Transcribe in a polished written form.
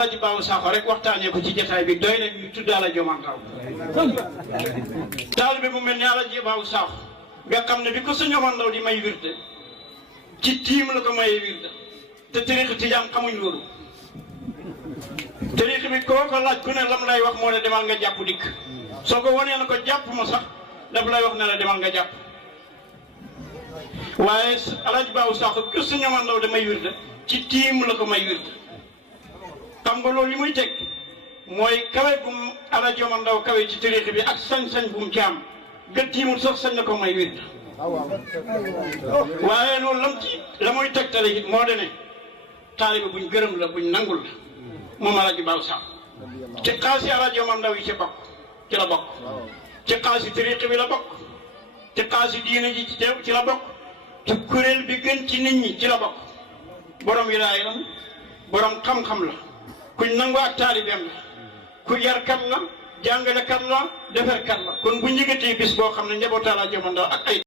Alaaji Baabu Sakho rek waxtaanee ko ci jotaay bi doy na ñu tudd Alaaji Omar Ndaw taalibe bu mel ne Alaaji Baabu Sakho nga xam ne bi ko sëñ Omar Ndaw di may wirde ci tiim la ko mayee wirde te tariixa tijaan xamuñ loolu tariixa bi koo ko laaj ku ne lam lay wax moo ne demal nga jàpp dikk soo ko wanee na ko jàpp ma sax daf lay wax ne la demal nga jàpp waaye Alaaji Baabu Sakho ko sëñ Omar Ndaw di may wirde ci tiim la ko may wirde xam nga loolu li muy teg mooy kawe bu mu Alaaji Omar Ndaw kawe ci tariixa bi ak sañ-sañ bu mu ci am gën tiimul sax sañ na ko may wirde waaye loolu lam ci la muy tegtale it moo de ne taalibe buñ gërëm la buñ nangul la moom Alaaji Baabu Sakho ci xaasi Alaaji Omar Ndaw yi ci bokk ci la bokk ci xaasi tariixa bi la bokk ci xaasi diine ji ci la bokk ci kuréel bi gën ci nit ñi ci la bokk borom wilaaya la borom xam-xam la kuñ nangu ak taalibeem la ku yarkat la jàngalekat la defarkat la kon bu njëkkatee bis boo xam ne njabootu Alaaji Omar Ndaw ak ay